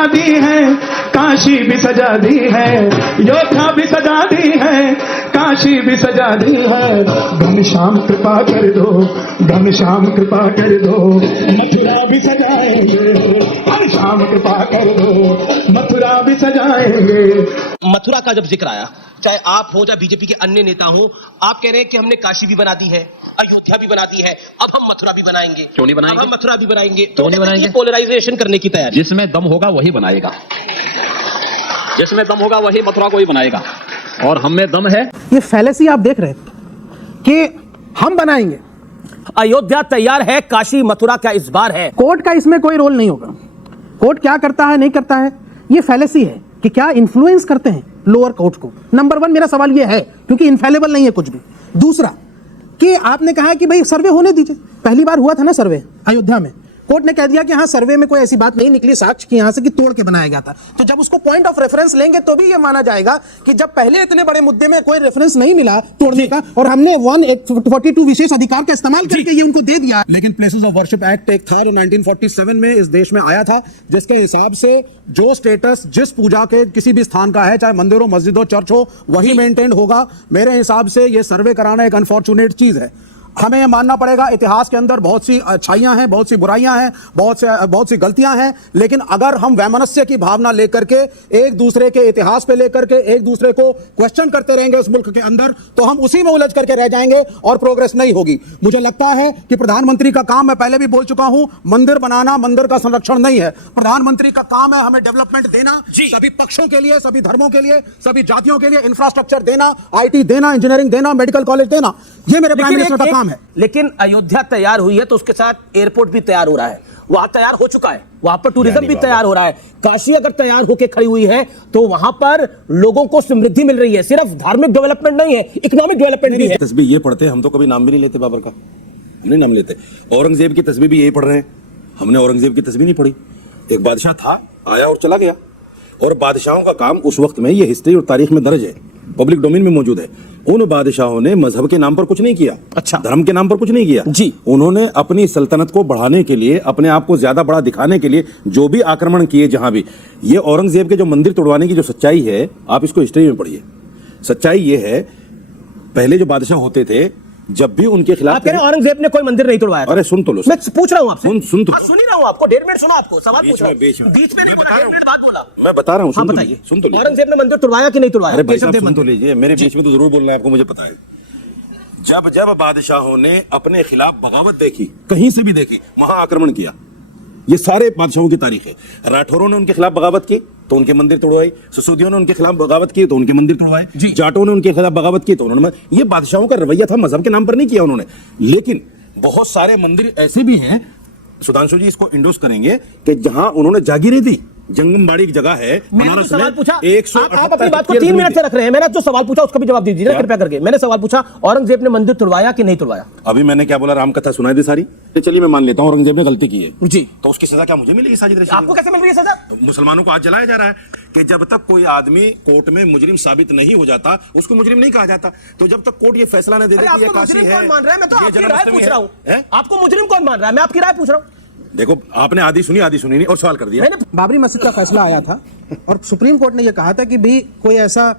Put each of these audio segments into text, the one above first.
सजा दी है, काशी भी सजा दी है, अयोध्या भी सजा दी है, काशी भी सजा दी है। घनश्याम कृपा कर दो, घनश्याम कृपा कर दो, मथुरा भी सजाएंगे। घनश्याम कृपा कर दो, मथुरा भी सजाएंगे। मथुरा का जब जिक्र आया, चाहे आप हो चाहे बीजेपी के अन्य नेता हो, आप कह रहे हैं कि हमने काशी भी बना दी है, अयोध्या भी बना दी है, अब हम मथुरा भी बनाएंगे। क्यों नहीं बनाएंगे? अब हम मथुरा भी बनाएंगे। क्यों नहीं बनाएंगे? पोलराइजेशन करने की तैयारी। जिसमें दम होगा वही बनाएगा, जिसमें दम होगा वही मथुरा को ही बनाएगा, और हम में दम है। ये फैलेसी आप देख रहे हैं कि हम बनाएंगे। अयोध्या तैयार है, काशी मथुरा क्या इस बार है? कोर्ट का इसमें कोई रोल नहीं होगा। कोर्ट क्या करता है नहीं करता है, ये फैलेसी है कि क्या इन्फ्लुएंस करते हैं लोअर कोर्ट को। नंबर 1 मेरा सवाल ये है, क्योंकि इनफेलेबल नहीं है कुछ भी। दूसरा कि आपने कहा कि भाई सर्वे होने दीजिए, पहली बार हुआ था ना सर्वे अयोध्या में, कोर्ट ने कह दिया कि हाँ सर्वे में कोई ऐसी बात नहीं निकली साक्ष्य की यहां से कि तोड़ के बनाया गया था। तो जब उसको पॉइंट ऑफ रेफरेंस लेंगे तो भी ये माना जाएगा कि जब पहले इतने बड़े मुद्दे में कोई रेफरेंस नहीं मिला तोड़ने का, और हमने 142 विशेष अधिकार का इस्तेमाल करके ये उनको दे दिया। लेकिन प्लेसेस ऑफ वर्शिप एक्ट एक था जो 1947 में इस देश में आया था, जिसके हिसाब से जो स्टेटस जिस पूजा के किसी भी स्थान का है, चाहे मंदिर हो, मस्जिद हो, चर्च हो, वही मेंटेन होगा। मेरे हिसाब से ये सर्वे कराना एक अनफॉर्चुनेट चीज है। हमें ये मानना पड़ेगा इतिहास के अंदर बहुत सी अच्छाइयां हैं, बहुत सी बुराइयां हैं, बहुत सी गलतियां हैं, लेकिन अगर हम वैमनस्य की भावना लेकर के एक दूसरे के इतिहास पे लेकर के एक दूसरे को क्वेश्चन करते रहेंगे उस मुल्क के अंदर, तो हम उसी में उलझ करके रह जाएंगे और प्रोग्रेस नहीं होगी। मुझे लगता है कि प्रधानमंत्री का काम, मैं पहले भी बोल चुका हूं, मंदिर बनाना मंदिर का संरक्षण नहीं है। प्रधानमंत्री का काम है हमें डेवलपमेंट देना, सभी पक्षों के लिए, सभी धर्मों के लिए, सभी जातियों के लिए इंफ्रास्ट्रक्चर देना, IT देना, इंजीनियरिंग देना, मेडिकल कॉलेज देना, ये मेरे प्राइम मिनिस्टर का काम है। लेकिन अयोध्या तैयार हुई है तो उसके साथ एयरपोर्ट भी तैयार हो रहा है, वहां तैयार हो चुका है, वहां पर टूरिज्म भी तैयार हो रहा है। काशी अगर तैयार होकर खड़ी हुई है तो वहां पर लोगों को समृद्धि मिल रही है। सिर्फ धार्मिक डेवलपमेंट नहीं है, इकोनॉमिक डेवलपमेंट भी है। तस्बीह ये पढ़ते हैं, हम तो कभी नाम भी नहीं लेते बाबर का, हम नहीं नाम लेते। औरंगजेब की तस्बीह भी यही पढ़ रहे हैं, हमने औरंगजेब की तस्बीह नहीं पढ़ी। एक बादशाह था, आया और चला गया, और बादशाहों का काम उस वक्त में, ये हिस्ट्री और तारीख में दर्ज है, पब्लिक डोमेन में मौजूद है, उन बादशाहों ने मजहब के नाम पर कुछ नहीं किया, अच्छा, धर्म के नाम पर कुछ नहीं किया जी। उन्होंने अपनी सल्तनत को बढ़ाने के लिए, अपने आप को ज्यादा बड़ा दिखाने के लिए जो भी आक्रमण किए, जहां भी, ये औरंगजेब के जो मंदिर तोड़वाने की जो सच्चाई है, आप इसको हिस्ट्री में पढ़िए। सच्चाई ये है, पहले जो बादशाह होते थे, जब भी उनके खिलाफ, आप कह रहे हैं औरंगजेब ने कोई मंदिर नहीं तोड़वाया? अरे सुन तो लो, मैं पूछ रहा हूं आपसे, सुन तो, सुन ही रहा हूं आपको, 1.5 मिनट सुना, आपको सवाल पूछ रहा हूं, बीच में नहीं बोला, 1.5 मिनट बाद बोला, मैं बता रहा हूँ, हाँ बताइए, सुन तो लीजिए। औरंगजेब ने मंदिर तोड़वाया कि नहीं तोड़वाया? अरे भाई साहब सुन तो लीजिए, मेरे बीच में तो जरूर बोलना है आपको, मुझे पता है। जब जब बादशाहों ने अपने खिलाफ बगावत देखी, कहीं से भी देखी, वहां आक्रमण किया। ये सारे बादशाहों की तारीख है। राठौरों ने उनके खिलाफ बगावत की तो उनके मंदिर तोड़वाई, ससूदियों ने उनके खिलाफ बगावत की तो उनके मंदिर तोड़वाए, जाटों ने उनके खिलाफ बगावत की तो उन्होंने, ये बादशाहों का रवैया था, मजहब के नाम पर नहीं किया उन्होंने। लेकिन बहुत सारे मंदिर ऐसे भी हैं, सुधांशु जी इसको इंडोर्स करेंगे, कि जहां उन्होंने जागीरें दी। जंगमबाड़ी की जगह है मैंने सवाल पूछा, 178 आप अपनी बात को 3 मिनट से रख रहे हैं। मैंने जो सवाल पूछा उसका भी जवाब दीजिए कृपया करके। मैंने सवाल पूछा औरंगजेब ने मंदिर तोड़वाया कि नहीं तोड़वाया? अभी मैंने क्या बोला, राम कथा सुनाई दी सारी। चलिए मैं मान लेता हूँ औरंगजेब ने गलती की है जी, तो उसकी सजा क्या मुझे मिलेगी? साजिद रशीद आपको कैसे मिल रही है सजा? मुसलमानों को आज जलाया जा रहा है कि जब तक कोई आदमी कोर्ट में मुजरिम साबित नहीं हो जाता उसको मुजरिम नहीं कहा जाता। तो जब तक कोर्ट ये फैसला न दे दे कि ये काशी है, कौन मान रहा है? मैं तो आपकी राय पूछ रहा हूं। आपको मुजरिम कौन मान रहा है? मैं आपकी राय पूछ रहा हूं। देखो आपने आधी सुनी नहीं और सवाल कर दिया। बाबरी मस्जिद का फैसला आया था और सुप्रीम कोर्ट ने यह कहा था कि भी कोई ऐसा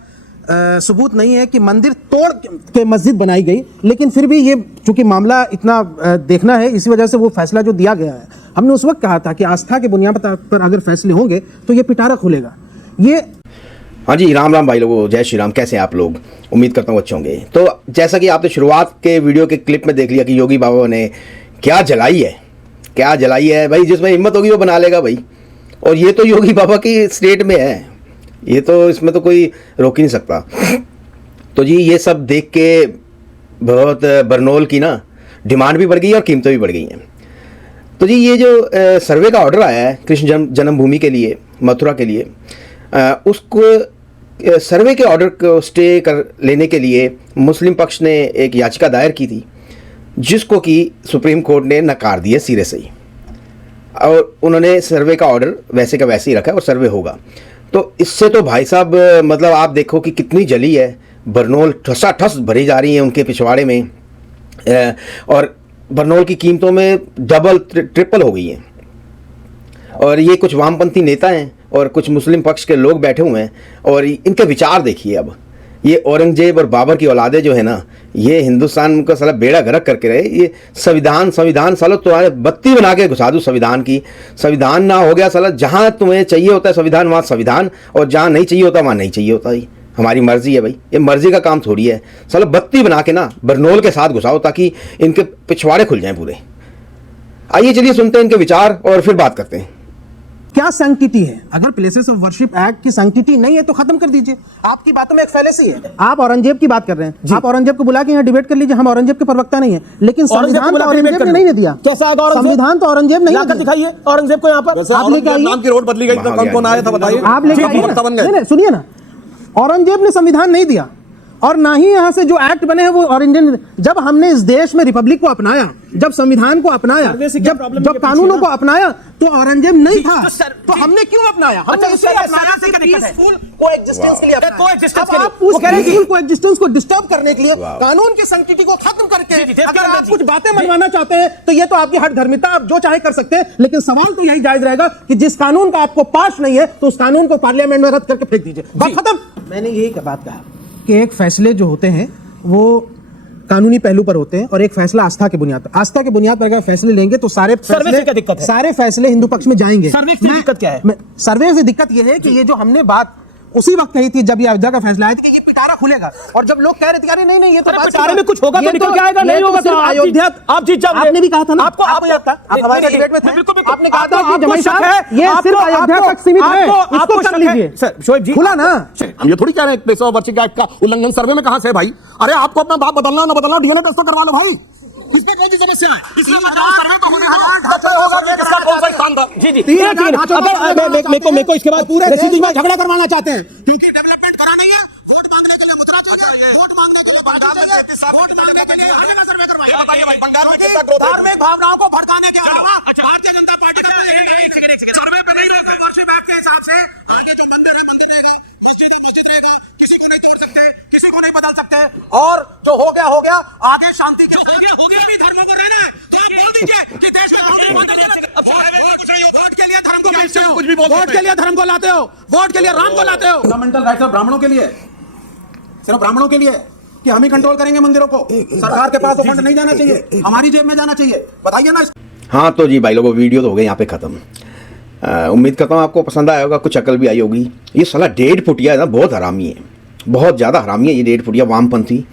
सबूत नहीं है कि मंदिर तोड़ के मस्जिद बनाई गई, लेकिन फिर भी ये चूंकि मामला इतना देखना है, इसी वजह से वो फैसला जो दिया गया है, हमने उस वक्त कहा था कि आस्था के बुनियाद पर अगर फैसले होंगे तो ये पिटारा खुलेगा। ये हाँ जी, राम राम भाई लोगों, जय श्री राम। कैसे हैं आप लोग? उम्मीद करता हूँ अच्छे होंगे। तो जैसा कि आपने शुरुआत के वीडियो के क्लिप में देख लिया कि योगी बाबा ने क्या जलाई है भाई, जिसमें हिम्मत होगी वो बना लेगा भाई। और ये तो योगी बाबा की स्टेट में है, ये तो इसमें तो कोई रोक ही नहीं सकता। तो जी ये सब देख के बहुत बरनौल की ना डिमांड भी बढ़ गई और कीमतें भी बढ़ गई हैं। तो जी ये जो सर्वे का ऑर्डर आया है कृष्ण जन्मभूमि के लिए, मथुरा के लिए, उसको सर्वे के ऑर्डर को स्टे कर लेने के लिए मुस्लिम पक्ष ने एक याचिका दायर की थी, जिसको कि सुप्रीम कोर्ट ने नकार दिया सिरे से ही, और उन्होंने सर्वे का ऑर्डर वैसे का वैसे ही रखा और सर्वे होगा। तो इससे तो भाई साहब मतलब आप देखो कि कितनी जली है बरनौल, ठसाठस भरी जा रही है उनके पिछवाड़े में, और बरनौल की कीमतों में डबल ट्रिपल हो गई हैं। और ये कुछ वामपंथी नेता हैं, और कुछ मुस्लिम पक्ष के लोग बैठे हुए हैं और इनके विचार देखिए। अब ये औरंगजेब और बाबर की औलादे जो है ना, ये हिंदुस्तान का साला बेड़ा गर्क करके रहे। ये संविधान साला तुम्हारे बत्ती बना के घुसा दूँ संविधान की। संविधान ना हो गया साला, जहाँ तुम्हें चाहिए होता है संविधान वहाँ संविधान, और जहाँ नहीं चाहिए होता वहाँ नहीं चाहिए होता। ही हमारी मर्जी है भाई, ये मर्जी का काम थोड़ी है। साला बत्ती बना के ना बरनोल के साथ घुसाओ ताकि इनके पिछवाड़े खुल जाएं पूरे। आइए चलिए सुनते हैं इनके विचार और फिर बात करते हैं। क्या सैंक्टिटी है? अगर प्लेसेस ऑफ वर्शिप एक्ट की सैंक्टिटी नहीं है तो खत्म कर दीजिए। आपकी बातों में एक फैलेसी है। आप औरंगजेब की बात कर रहे हैं, आप औरंगजेब को बुला के यहाँ डिबेट कर लीजिए। हम औरंगजेब के प्रवक्ता नहीं है, लेकिन संविधान तो औरंगजेब ने नहीं दिया। कैसा आएगा औरंगजेब? संविधान तो औरंगजेब नहीं दिया। दिखाइए औरंगजेब को यहाँ पर। आप लेके आइए। नाम की रोड बदली गई तो कौन कौन आया था बताइए। आप लेके आइए ना। नहीं, सुनिए ना, औरंगजेब ने संविधान नहीं दिया और ना ही यहाँ से जो एक्ट बने हैं वो और इंडियन। जब हमने इस देश में रिपब्लिक को अपनाया, जब संविधान को अपनाया, जब कानूनों को अपनाया, तो औरंगजेब नहीं था। तो हमने क्यों अपनाया? हमने इसलिए अपनाया कि पीसफुल कोएग्जिस्टेंस के लिए अपनाया। आप उस पीसफुल कोएग्जिस्टेंस को डिस्टर्ब करने के लिए कानून की सैंक्टिटी को खत्म करके अगर आप कुछ बातें मनवाना चाहते हैं तो ये तो आपकी हर धर्मिता, आप जो चाहे कर सकते हैं। लेकिन सवाल तो यही जायज रहेगा कि जिस कानून का आपको पास नहीं है तो उस कानून को पार्लियामेंट में रद्द करके फेंक दीजिए। बात खत्म। मैंने यही बात कहा कि एक फैसले जो होते हैं वो कानूनी पहलू पर होते हैं और एक फैसला आस्था के बुनियाद पर। आस्था के बुनियाद पर अगर फैसले लेंगे तो सारे फैसले हिंदू पक्ष में जाएंगे। सर्वे से दिक्कत क्या है? सर्वे से दिक्कत यह है कि ये जो हमने बात उसी वक्त कही थी जब ये अयोध्या का फैसला आया था कि ये पिटारा खुलेगा, और जब लोग कह रहे थे अरे नहीं ये तो पिटारे में कुछ होगा तो निकल के आएगा, नहीं होगा तो अयोध्या आप जीत जाओगे। आपने भी कहा था ना, आपको याद था, आप हमारे डिबेट में थे, आपने कहा था कि जमाई साहब ये सिर्फ अयोध्या तक सीमित है, इसको कर लीजिए। शोएब जी खुला ना। हम ये थोड़ी कह रहे हैं प्लेस ऑफ वर्शिप एक्ट का उल्लंघन सर्वे में कहां से है भाई? अरे आपको अपना बाप बदलना ना बदलना डीएनए टेस्ट तो करवा लो भाई, इसमें कोई भी समस्या है। इसलिए सर्वे तो होने ढांचा होगा, इसका कौन सा स्थान था? जी मेरे को इसके बाद पूरे देश में झगड़ा करवाना चाहते हैं क्योंकि डेवलपमेंट करा नहीं है। वोट मांगने के लिए मुद्रा चाहिए, वोट मांगने के लिए बात आएंगे, वोट मांगने के लिए हमें का सर्वे करवाइए। बंगाल में कितना ग्रोथ है? धार्मिक भावनाओं को भड़काने के अलावा भारतीय जनता पार्टी का सर्वे पे नहीं रहता। वर्शिप एक्ट के हिसाब से आगे जो मंदिर है मंदिर रहेगा, मस्जिद है मस्जिद रहेगा, किसी को नहीं तोड़ सकते, किसी को नहीं बदल सकते, और जो हो गया आगे शांति के हो गया भी धर्मों को रहना है। तो आप बोल दीजिए कि देश में कुछ नहीं हो। वोट के लिए धर्म को लाते हो, कुछ भी बोलते हो। वोट के लिए धर्म को लाते हो, वोट के लिए राम को लाते हो। फंडामेंटल राइट्स ब्राह्मणों के लिए, सिर्फ ब्राह्मणों के लिए कि हम ही कंट्रोल करेंगे मंदिरों को, सरकार के पास तो फंड नहीं जाना चाहिए, हमारी जेब में जाना चाहिए। बताइए ना। हाँ तो जी भाई लोगों, वीडियो तो हो गई यहाँ पे ख़त्म। उम्मीद करता हूँ आपको पसंद आया होगा, कुछ अकल भी आई होगी। ये साला 1.5 फुटिया है ना, बहुत हरामी है, बहुत ज़्यादा हरामी है ये 1.5 फुटिया वामपंथी।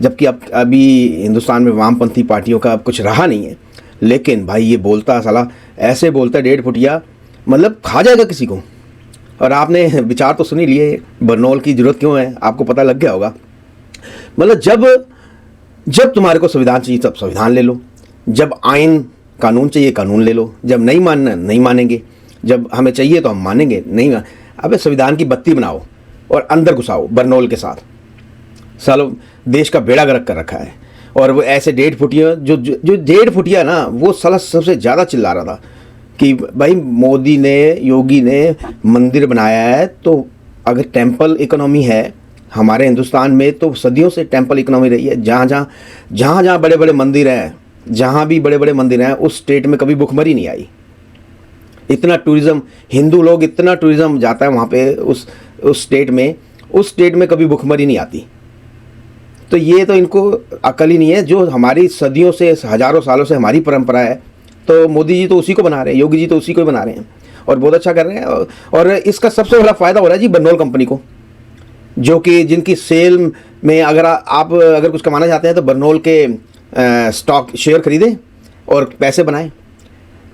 जबकि अब अभी हिंदुस्तान में वामपंथी पार्टियों का अब कुछ रहा नहीं है, लेकिन भाई ये बोलता साला ऐसे बोलता है 1.5 फुटिया, मतलब खा जाएगा किसी को। और आपने विचार तो सुन ही लिए, बरनौल की ज़रूरत क्यों है आपको पता लग गया होगा। मतलब जब तुम्हारे को संविधान चाहिए तब संविधान ले लो, जब आइन कानून चाहिए कानून ले लो, जब नहीं मानना नहीं मानेंगे, जब हमें चाहिए तो हम मानेंगे, नहीं अबे संविधान की बत्ती बनाओ और अंदर घुसाओ बरनौल के साथ। सालों देश का बेड़ा गर्क कर रखा है। और वो ऐसे 1.5 फुटिया जो 1.5 फुटिया ना, वो साला सबसे ज़्यादा चिल्ला रहा था कि भाई मोदी ने, योगी ने मंदिर बनाया है, तो अगर टेम्पल इकोनॉमी है हमारे हिंदुस्तान में तो सदियों से टेम्पल इकोनॉमी रही है। जहाँ बड़े बड़े मंदिर हैं, जहाँ भी बड़े बड़े मंदिर हैं, उस स्टेट में कभी भुखमरी नहीं आई। इतना टूरिज़्म, हिंदू लोग इतना टूरिज़्म जाता है वहाँ पे उस स्टेट में कभी भुखमरी नहीं आती। तो ये तो इनको अकल ही नहीं है, जो हमारी सदियों से, हज़ारों सालों से हमारी परंपरा है। तो मोदी जी तो उसी को बना रहे हैं, योगी जी तो उसी को बना रहे हैं और बहुत अच्छा कर रहे हैं। और इसका सबसे बड़ा फ़ायदा हो रहा है जी बरनौल कंपनी को, जो कि जिनकी सेल में अगर कुछ कमाना चाहते हैं तो बरनौल के स्टॉक शेयर खरीदें और पैसे बनाएं।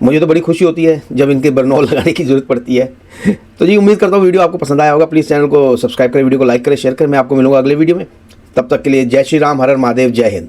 मुझे तो बड़ी खुशी होती है जब इनके बरनौल लगाने की ज़रूरत पड़ती है। तो जी उम्मीद करता हूँ वीडियो आपको पसंद आया होगा। प्लीज़ चैनल को सब्सक्राइब करें, वीडियो को लाइक करें, शेयर करें। मैं आपको मिलूंगा अगले वीडियो में। तब तक के लिए जय श्री राम, हर हर महादेव, जय हिंद।